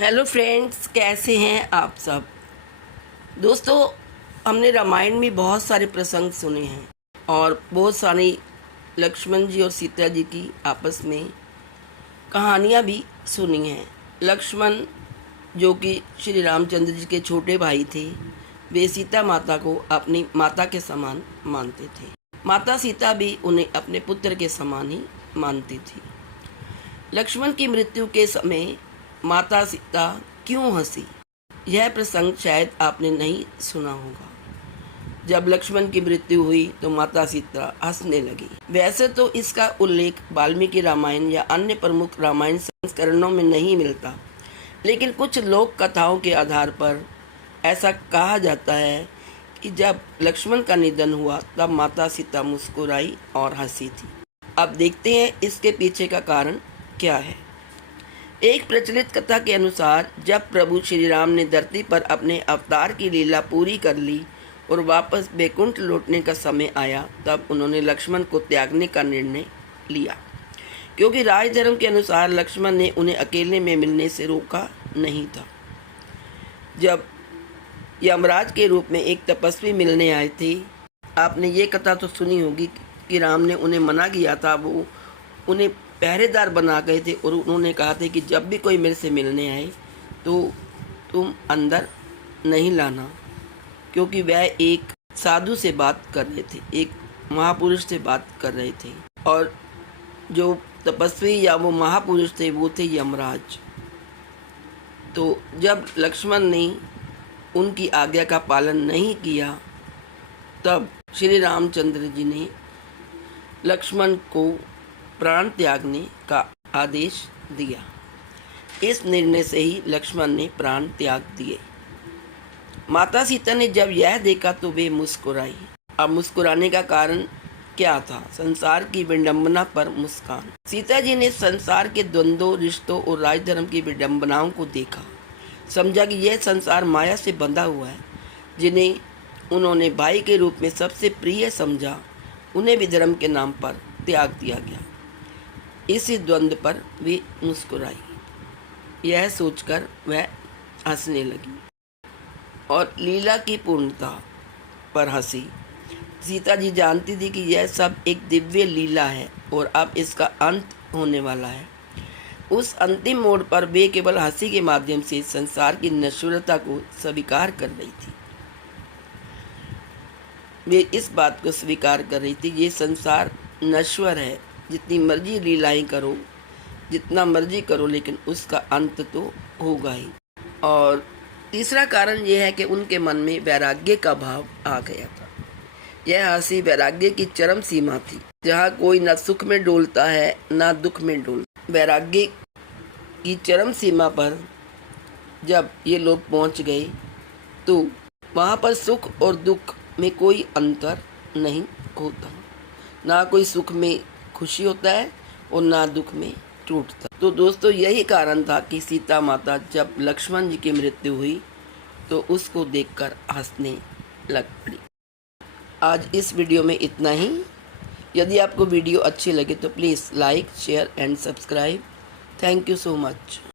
Hello friends, कैसे हैं आप सब। दोस्तों, हमने रामायण में बहुत सारे प्रसंग सुने हैं और बहुत सारी लक्ष्मण जी और सीता जी की आपस में कहानियाँ भी सुनी हैं। लक्ष्मण जो कि श्री रामचंद्र जी के छोटे भाई थे, वे सीता माता को अपनी माता के समान मानते थे। माता सीता भी उन्हें अपने पुत्र के समान ही मानती थी। लक्ष्मण की मृत्यु के समय माता सीता क्यों हंसी, यह प्रसंग शायद आपने नहीं सुना होगा। जब लक्ष्मण की मृत्यु हुई तो माता सीता हंसने लगी। वैसे तो इसका उल्लेख वाल्मीकि रामायण या अन्य प्रमुख रामायण संस्करणों में नहीं मिलता, लेकिन कुछ लोक कथाओं के आधार पर ऐसा कहा जाता है कि जब लक्ष्मण का निधन हुआ तब माता सीता मुस्कुराई और हंसी थी। अब देखते हैं इसके पीछे का कारण क्या है। एक प्रचलित कथा के अनुसार जब प्रभु श्री राम ने धरती पर अपने अवतार की लीला पूरी कर ली और वापस बैकुंठ लौटने का समय आया, तब उन्होंने लक्ष्मण को त्यागने का निर्णय लिया, क्योंकि राजधर्म के अनुसार लक्ष्मण ने उन्हें अकेले में मिलने से रोका नहीं था। जब यमराज के रूप में एक तपस्वी मिलने आए थे, आपने ये कथा तो सुनी होगी कि राम ने उन्हें मना किया था। वो उन्हें पहरेदार बना गए थे और उन्होंने कहा था कि जब भी कोई मेरे से मिलने आए तो तुम अंदर नहीं लाना, क्योंकि वह एक साधु से बात कर रहे थे, एक महापुरुष से बात कर रहे थे, और जो तपस्वी या वो महापुरुष थे वो थे यमराज। तो जब लक्ष्मण ने उनकी आज्ञा का पालन नहीं किया, तब श्री रामचंद्र जी ने लक्ष्मण को प्राण त्यागने का आदेश दिया। इस निर्णय से ही लक्ष्मण ने प्राण त्याग दिए। माता सीता ने जब यह देखा तो वे मुस्कुराई। अब मुस्कुराने का कारण क्या था? संसार की विडंबना पर मुस्कान। सीता जी ने संसार के द्वंद्वों, रिश्तों और राजधर्म की विडंबनाओं को देखा, समझा कि यह संसार माया से बंधा हुआ है। जिन्हें उन्होंने भाई के रूप में सबसे प्रिय समझा, उन्हें भी धर्म के नाम पर त्याग दिया गया। इसी द्वंद्व पर वे मुस्कुराई। यह सोचकर वह हंसने लगी और लीला की पूर्णता पर हंसी। सीता जी जानती थी कि यह सब एक दिव्य लीला है और अब इसका अंत होने वाला है। उस अंतिम मोड़ पर वे केवल हंसी के माध्यम से संसार की नश्वरता को स्वीकार कर रही थी। वे इस बात को स्वीकार कर रही थी, ये संसार नश्वर है, जितनी मर्जी लीलाएं करो, जितना मर्जी करो, लेकिन उसका अंत तो होगा ही। और तीसरा कारण यह है कि उनके मन में वैराग्य का भाव आ गया था। यह हंसी वैराग्य की चरम सीमा थी, जहाँ कोई न सुख में डोलता है न दुख में डोलता। वैराग्य की चरम सीमा पर जब ये लोग पहुँच गए तो वहाँ पर सुख और दुख में कोई अंतर नहीं होता। ना कोई सुख में खुशी होता है और ना दुख में टूटता। तो दोस्तों, यही कारण था कि सीता माता जब लक्ष्मण जी की मृत्यु हुई तो उसको देखकर हंसने लग पड़ी। आज इस वीडियो में इतना ही। यदि आपको वीडियो अच्छी लगे तो please like, share and subscribe. Thank you so much.